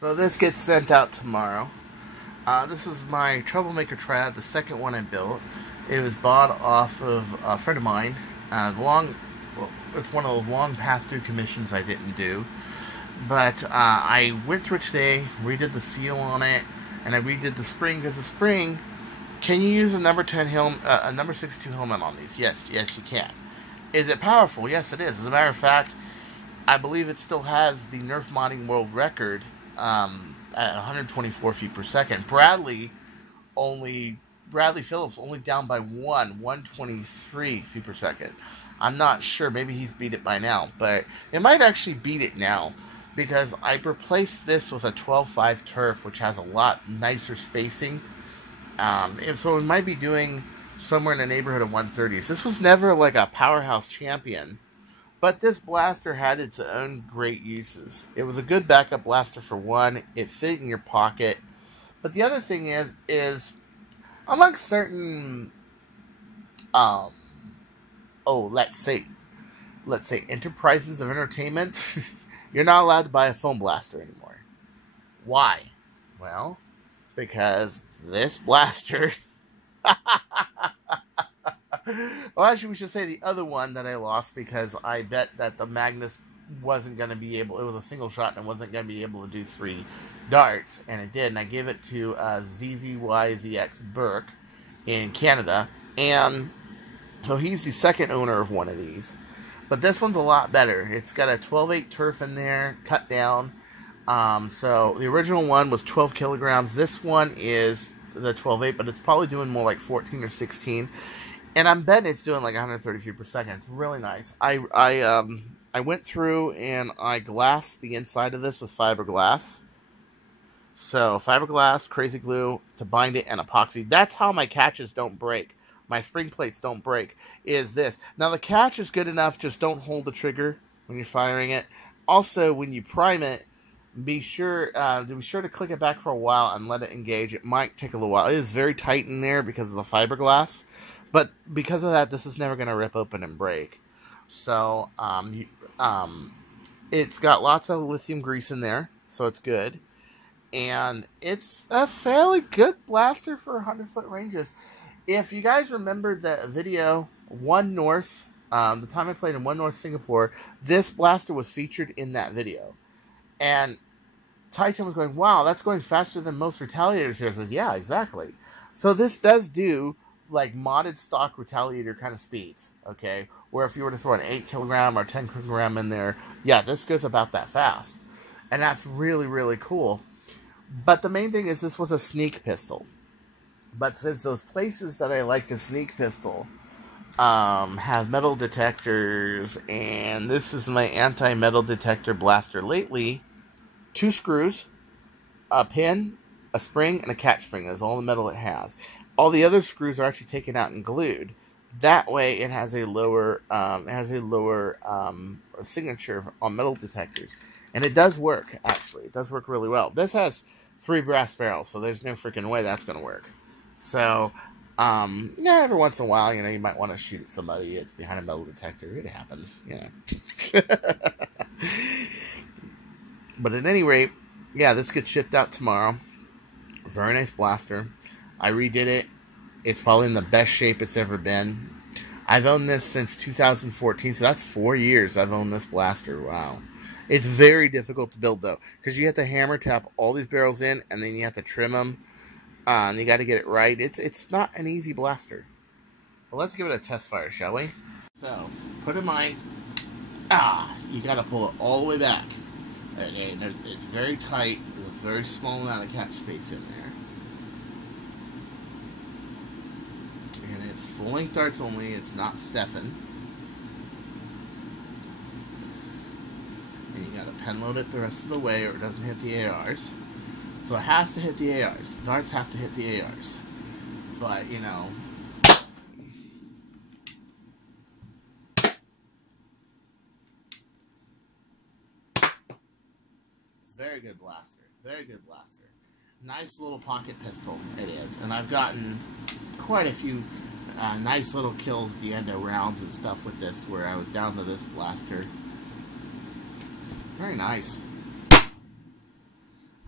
So this gets sent out tomorrow. This is my Troublemaker Triad, the second one I built. It was bought off of a friend of mine. It's one of those long past due commissions I didn't do. But I went through it today, redid the seal on it, and I redid the spring, because the spring, can you use a number 10 helmet, a number 62 helmet on these? Yes, you can. Is it powerful? Yes, it is. As a matter of fact, I believe it still has the Nerf modding world record at 124 feet per second. Bradley Phillips only down by 123 feet per second. I'm not sure. Maybe he's beat it by now, but it might actually beat it now, because I replaced this with a 12.5 turf, which has a lot nicer spacing. And so it might be doing somewhere in the neighborhood of 130s. This was never like a powerhouse champion, but this blaster had its own great uses. It was a good backup blaster for one. It fit in your pocket. But the other thing is amongst certain, let's say enterprises of entertainment, you're not allowed to buy a foam blaster anymore. Why? Well, because this blaster... Well, actually, we should say the other one that I lost, because I bet that the Magnus wasn't going to be able... It was a single shot and wasn't going to be able to do 3 darts, and it did, and I gave it to ZZYZX Burke in Canada, and so he's the second owner of one of these. But this one's a lot better. It's got a 12.8 turf in there, cut down. So the original one was 12 kilograms. This one is the 12.8, but it's probably doing more like 14 or 16. And I'm betting it's doing like 130 feet per second. It's really nice. I went through and I glassed the inside of this with fiberglass. So fiberglass, crazy glue to bind it, and epoxy. That's how my catches don't break. My spring plates don't break, is this. Now the catch is good enough, just don't hold the trigger when you're firing it. Also, when you prime it, be sure to click it back for a while and let it engage. It might take a little while. It is very tight in there because of the fiberglass. But because of that, this is never going to rip open and break. So, it's got lots of lithium grease in there, so it's good. And it's a fairly good blaster for 100-foot ranges. If you guys remember the video, One North, the time I played in One North Singapore, this blaster was featured in that video. And Titan was going, wow, that's going faster than most retaliators here. I said, yeah, exactly. So this does do like modded stock retaliator kind of speeds, okay? Where if you were to throw an 8 kilogram or 10 kilogram in there, yeah, this goes about that fast. And that's really, really cool. But the main thing is this was a sneak pistol. But since those places that I like to sneak pistol have metal detectors, and this is my anti-metal detector blaster lately, 2 screws, a pin, a spring, and a catch spring is all the metal it has. All the other screws are actually taken out and glued. That way, it has a lower signature on metal detectors, and it does work. Actually, it does work really well. This has 3 brass barrels, so there's no freaking way that's going to work. So, yeah, every once in a while, you might want to shoot at somebody. It's behind a metal detector. It happens, But at any rate, yeah, this gets shipped out tomorrow. Very nice blaster. I redid it. It's probably in the best shape it's ever been. I've owned this since 2014, so that's 4 years I've owned this blaster. Wow. It's very difficult to build, though, because you have to hammer tap all these barrels in, and then you have to trim them, and you got to get it right. It's not an easy blaster. But let's give it a test fire, shall we? So, put in mind, you got to pull it all the way back. Okay, it's very tight. There's a very small amount of catch space in there. And it's full-length darts only. It's not Stefan. And you got to pen load it the rest of the way, or it doesn't hit the ARs. So it has to hit the ARs. The darts have to hit the ARs. But, very good blaster. Very good blaster. Nice little pocket pistol it is. And I've gotten quite a few nice little kills at the end of rounds and stuff with this, where I was down to this blaster. Very nice.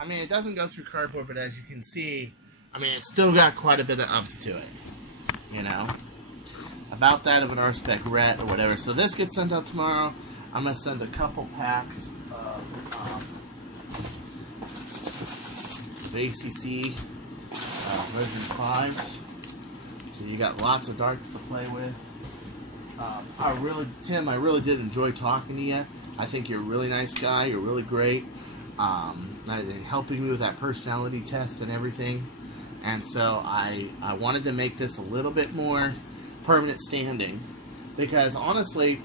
I mean, it doesn't go through cardboard, but as you can see, I mean, it's still got quite a bit of umph to it, you know, about that of an R-Spec Ret or whatever. So this gets sent out tomorrow. I'm going to send a couple packs of ACC version 5s. So you got lots of darts to play with. Tim, I really did enjoy talking to you. I think you're a really nice guy. You're really great. Helping me with that personality test and everything. And so I wanted to make this a little bit more permanent standing. Because honestly,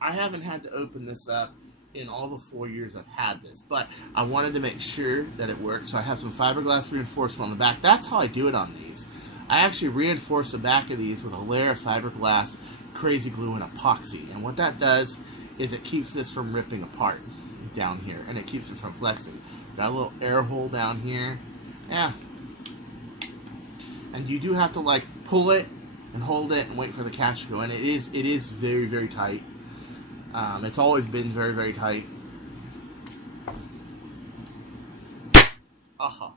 I haven't had to open this up in all the 4 years I've had this. But I wanted to make sure that it worked. So I have some fiberglass reinforcement on the back. That's how I do it on these. I actually reinforce the back of these with a layer of fiberglass, crazy glue, and epoxy. And what that does is it keeps this from ripping apart down here, and it keeps it from flexing. Got a little air hole down here. Yeah. And you do have to like pull it and hold it and wait for the catch to go in. It is very, very tight. It's always been very, very tight. Oh,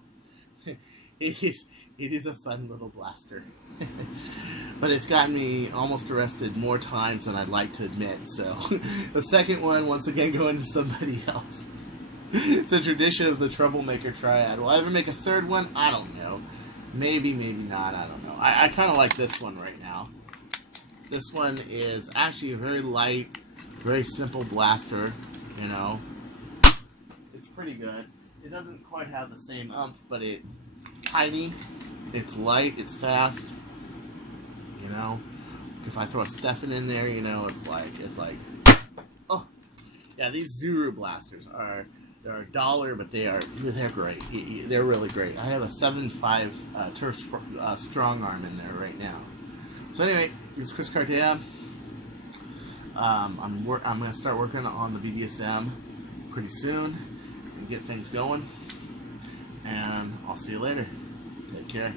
it is a fun little blaster. But it's gotten me almost arrested more times than I'd like to admit. So the second one, once again, going to somebody else. It's a tradition of the Troublemaker Triad. Will I ever make a third one? I don't know. Maybe, maybe not. I don't know. I kind of like this one right now. This one is actually a very light, very simple blaster, you know. It's pretty good. It doesn't quite have the same umph, but it's tiny, it's light, it's fast. You know, if I throw a Stefan in there, you know, it's like, oh, yeah. These Zuru blasters they're $1, but they're great. They're really great. I have a 7.5 Turf Strong Arm in there right now. So anyway, here's Chris Cartea. I'm going to start working on the BDSM pretty soon and get things going. And I'll see you later. Take care.